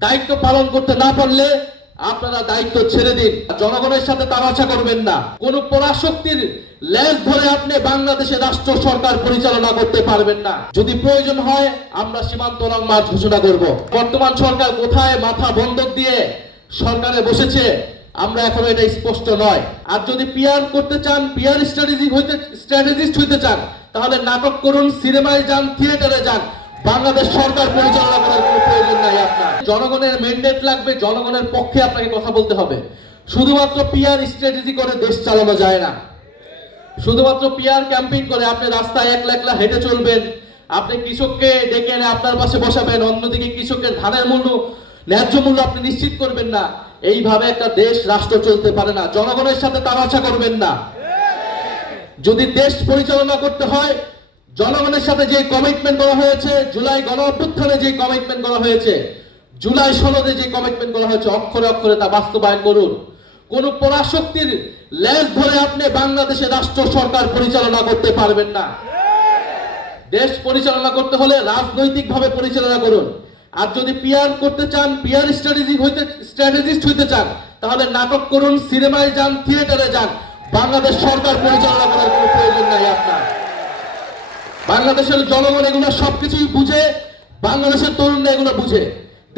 দায়িত্ব পালন করতে না পারলে আপনারা দায়িত্ব ছেড়ে দিন। জনগণের সাথে তামাশা করবেন না। কোন পরাশক্তির লেজ ধরে আপনি বাংলাদেশের রাষ্ট্র সরকার পরিচালনা করতে পারবেন না। যদি প্রয়োজন হয় আমরা সীমান্ত লং মার্চ ঘোষণা করব। বর্তমান সরকার কোথায় মাথা বন্ধক দিয়ে সরকারে বসেছে আমরা এখনো এটা স্পষ্ট নয়। আর যদি পিআর করতে চান, পিআর স্ট্র্যাটেজিস্ট হইতে চান, তাহলে নাটক করুন, সিনেমায় যান, থিয়েটারে যান। বাংলাদেশ সরকার পরিচালনা করার কোনো প্রয়োজন নাই। আপনার জনগণের ম্যান্ডেট লাগবে, জনগণের পক্ষে আপনাকে কথা বলতে হবে। শুধুমাত্র পিআর স্ট্র্যাটেজি করে দেশ চালানো যায় না। শুধুমাত্র পিআর ক্যাম্পেইন করে আপনি রাস্তায় একলা একলা হেঁটে চলবেন, আপনি কৃষককে ডেকে এনে আপনার পাশে বসাবেন, অন্যদিকে কৃষকের ধানের মূল্য, ন্যায্য মূল্য আপনি নিশ্চিত করবেন না। এইভাবে একটা দেশ রাষ্ট্র চলতে পারে না। জনগণের সাথে তামাশা করবেন না। যদি দেশ পরিচালনা করতে হয়, জনগণের সাথে যে কমিটমেন্ট করা হয়েছে, জুলাই গণ অভ্যুত্থানে যে কমিটমেন্ট করা হয়েছে, জুলাই সনদে যে কমিটমেন্ট করা হয়েছে, অক্ষরে অক্ষরে তা বাস্তবায়ন করুন। কোন পরাশক্তির লেজ ধরে আপনি বাংলাদেশের রাষ্ট্র সরকার পরিচালনা করতে পারবেন না। দেশ পরিচালনা করতে হলে রাজনৈতিকভাবে পরিচালনা করুন। আর যদি পিআর করতে চান, পিআর স্ট্র্যাটেজিস্ট হইতে চান, তাহলে নাটক করুন, সিনেমায় যান, থিয়েটারে যান। বাংলাদেশ সরকার পরিচালনা করার কোনো প্রয়োজন নাই আপনার। বাংলাদেশের জনগণ এগুলো সবকিছুই বুঝে, বাংলাদেশের তরুণরা এগুলো বুঝে।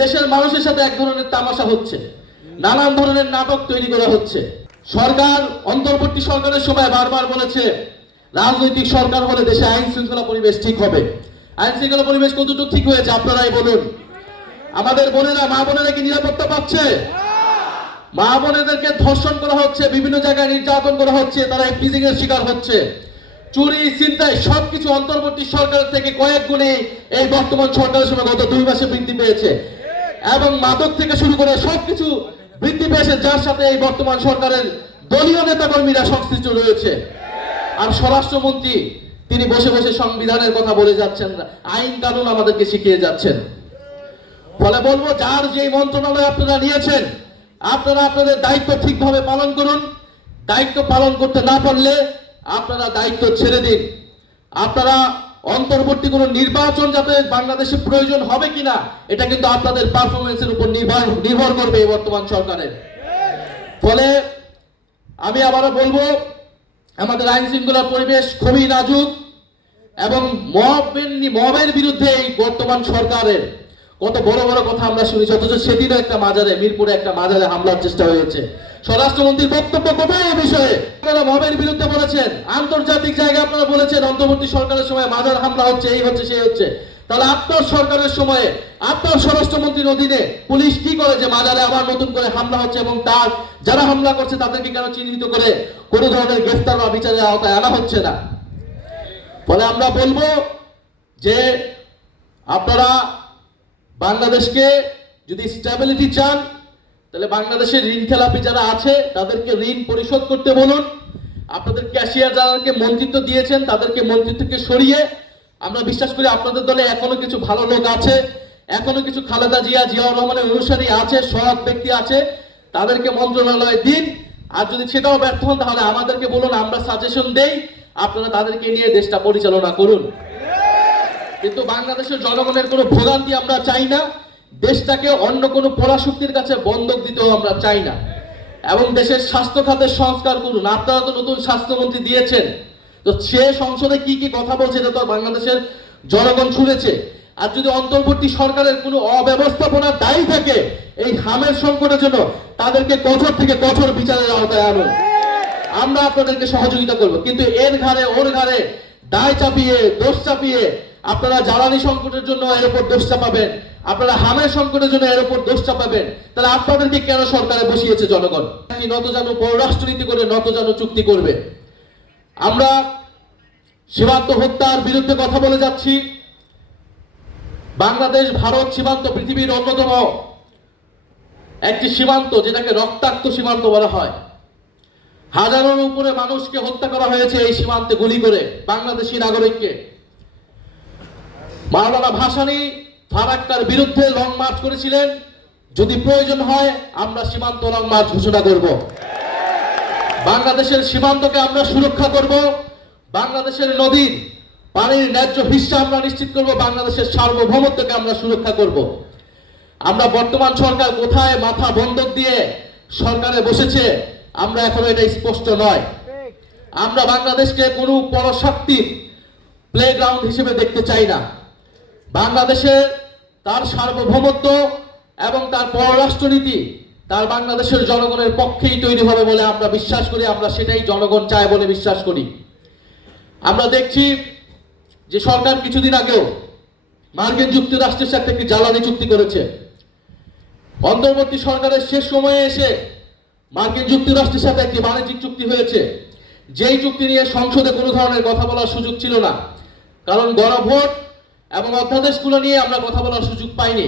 দেশের মানুষের সাথে এক ধরনের তামাশা হচ্ছে, নানান ধরনের নাটক তৈরি করা হচ্ছে। সরকার অন্তর্বর্তী সরকারের সময় বারবার বলেছে রাজনৈতিক সরকার হলে দেশে আইন শৃঙ্খলা পরিবেশ ঠিক হবে। আইন শৃঙ্খলা পরিবেশ কতটুকু ঠিক হয়েছে আপনারাই বলুন। আমাদের বোনেরা, মা বোনেরা কি নিরাপত্তা পাচ্ছে? মা বোনেদেরকে ধর্ষণ করা হচ্ছে, বিভিন্ন জায়গায় নির্যাতন করা হচ্ছে, তারা টিজিং এর শিকার হচ্ছে। চুরি, ছিনতাই সবকিছু অন্তর্বর্তী সরকার থেকে কয়েক গুণে এই বর্তমান সরকারের সময় গত 2 মাসে বৃদ্ধি পেয়েছে। এবং মাদক থেকে শুরু করে সবকিছু বৃদ্ধি পেয়েছে, যার সাথে এই বর্তমান সরকারের দলীয় নেতাকর্মীরা সংশ্লিষ্ট রয়েছে। আর স্বরাষ্ট্রমন্ত্রী তিনি বসে বসে সংবিধানের কথা বলে যাচ্ছেন, আইন কানুন আমাদেরকে শিখিয়ে যাচ্ছেন। ফলে বলবো, যার যে মন্ত্রণালয় আপনারা নিয়েছেন, আপনারা আপনাদের দায়িত্ব ঠিকভাবে পালন করুন। দায়িত্ব পালন করতে না পারলে আপনারা দায়িত্ব ছেড়ে দিন। আপনারা অন্তর্বর্তী কোনো নির্বাচন যাতে বাংলাদেশে প্রয়োজন হবে কিনা, এটা কিন্তু আপনাদের পারফরমেন্সের উপর নির্ভর করবে এই বর্তমান সরকারের। ফলে আমি আবারও বলবো, আমাদের আইন শৃঙ্খলার পরিবেশ খুবই নাজুক এবং মবের বিরুদ্ধে এই বর্তমান সরকারের কত বড় বড় কথা আমরা শুনেছি, অথচ সেদিনও একটা মাজারে, মিরপুরে একটা মাজারে হামলার চেষ্টা হয়েছে। স্বরাষ্ট্রমন্ত্রীর বক্তব্য কোথায় এই বিষয়ে? আপনারা মবের বিরুদ্ধে বলেছেন, আন্তর্জাতিক জায়গায় আপনারা বলেছেন অন্তর্বর্তী সরকারের সময় মাজার হামলা হচ্ছে, এই হচ্ছে, সেই হচ্ছে। তাহলে আপনার সরকারের সময়ে আপনার স্বরাষ্ট্রমন্ত্রীর অধীনে পুলিশ কি করে যে মাজারে আবার নতুন করে হামলা হচ্ছে এবং তার যারা হামলা করছে তাদেরকে কেন চিহ্নিত করে কোনো ধরনের গ্রেফতার বা বিচারের আওতায় আনা হচ্ছে না? ফলে আমরা বলবো যে আপনারা বাংলাদেশকে যদি স্টেবিলিটি চান, তাহলে বাংলাদেশের ঋণ খেলাপি যারা আছে তাদেরকে ঋণ পরিশোধ করতে বলুন। আপনাদের ক্যাশিয়ার যাদেরকে মন্ত্রিত্ব দিয়েছেন তাদেরকে মন্ত্রিত্বকে সরিয়ে, আমরা বিশ্বাস করি আপনাদের দলে এখনো কিছু ভালো লোক আছে, এখনো কিছু খালেদা জিয়া, জিয়াউর রহমানের অনুসারী আছে, সৎ ব্যক্তি আছে, তাদেরকে মন্ত্রণালয়ে দিন। আর যদি সেটাও ব্যর্থ হন তাহলে আমাদেরকে বলুন, আমরা সাজেশন দেই, আপনারা তাদেরকে নিয়ে দেশটা পরিচালনা করুন। কিন্তু বাংলাদেশের জনগণের কোনো ভোগান্তি আমরা চাই না। দেশটাকে অন্য কোনো পরাশক্তির কাছে বন্ধক দিতেও আমরা চাই না। এবং দেশের স্বাস্থ্য খাতের সংস্কার করুন। আপনারা তো নতুন স্বাস্থ্যমন্ত্রী দিয়েছেন, তো সে সংসদে কি কি কথা বলছে এটা তো বাংলাদেশের জনগণ শুনেছে। আর যদি অন্তর্বর্তী সরকারের কোনো অব্যবস্থাপনার দায়ী থাকে এই হামের সংকটের জন্য, তাদেরকে কঠোর থেকে কঠোর বিচারের আওতায় আনুন। আমরা আপনাদেরকে সহযোগিতা করব। কিন্তু এর ঘাড়ে ওর ঘাড়ে দায় চাপিয়ে, দোষ চাপিয়ে আপনারা জ্বালানি সংকটের জন্য এর উপর দোষ চাপাবেন, আপনারা হামের সংকটের জন্য এর উপর দোষ চাপাবেন, তাহলে আপনাদেরকে কেন সরকারে বসিয়েছে জনগণ? নতজানু পররাষ্ট্রনীতি করে নতজানু চুক্তি করবে। আমরা সীমান্ত হত্যার বিরুদ্ধে কথা বলে যাচ্ছি। বাংলাদেশ ভারত সীমান্ত পৃথিবীর অন্যতম একটি সীমান্ত, যেটাকে রক্তাক্ত সীমান্ত বলা হয়। হাজারের উপরে মানুষকে হত্যা করা হয়েছে এই সীমান্তে গুলি করে, বাংলাদেশি নাগরিককে। মাওলানা ভাসানী ফারাক্কার বিরুদ্ধে লং মার্চ করেছিলেন। যদি প্রয়োজন হয় আমরা সীমান্ত লং মার্চ ঘোষণা করব। বাংলাদেশের সীমান্তকে আমরা সুরক্ষা করব। বাংলাদেশের নদীর পানির ন্যায্য হিস্সা আমরা নিশ্চিত করব। বাংলাদেশের সার্বভৌমত্বকে আমরা সুরক্ষা করব। আমরা বর্তমান সরকার কোথায় মাথা বন্ধক দিয়ে সরকারে বসেছে আমরা এখনো এটা স্পষ্ট নয়। আমরা বাংলাদেশকে কোনো পরশক্তির প্লেগ্রাউন্ড হিসেবে দেখতে চাই না। বাংলাদেশের তার সার্বভৌমত্ব এবং তার পররাষ্ট্রনীতি তার বাংলাদেশের জনগণের পক্ষেই তৈরি হবে বলে আমরা বিশ্বাস করি। আমরা সেটাই জনগণ চায় বলে বিশ্বাস করি। আমরা দেখছি যে সরকার কিছুদিন আগেও মার্কিন যুক্তরাষ্ট্রের সাথে একটি জ্বালানি চুক্তি করেছে। অন্তর্বর্তী সরকারের শেষ সময়ে এসে মার্কিন যুক্তরাষ্ট্রের সাথে একটি বাণিজ্যিক চুক্তি হয়েছে, যেই চুক্তি নিয়ে সংসদে কোনো ধরনের কথা বলার সুযোগ ছিল না, কারণ গণভোট এবং অধ্যাদেশগুলো নিয়ে আমরা কথা বলার সুযোগ পাইনি।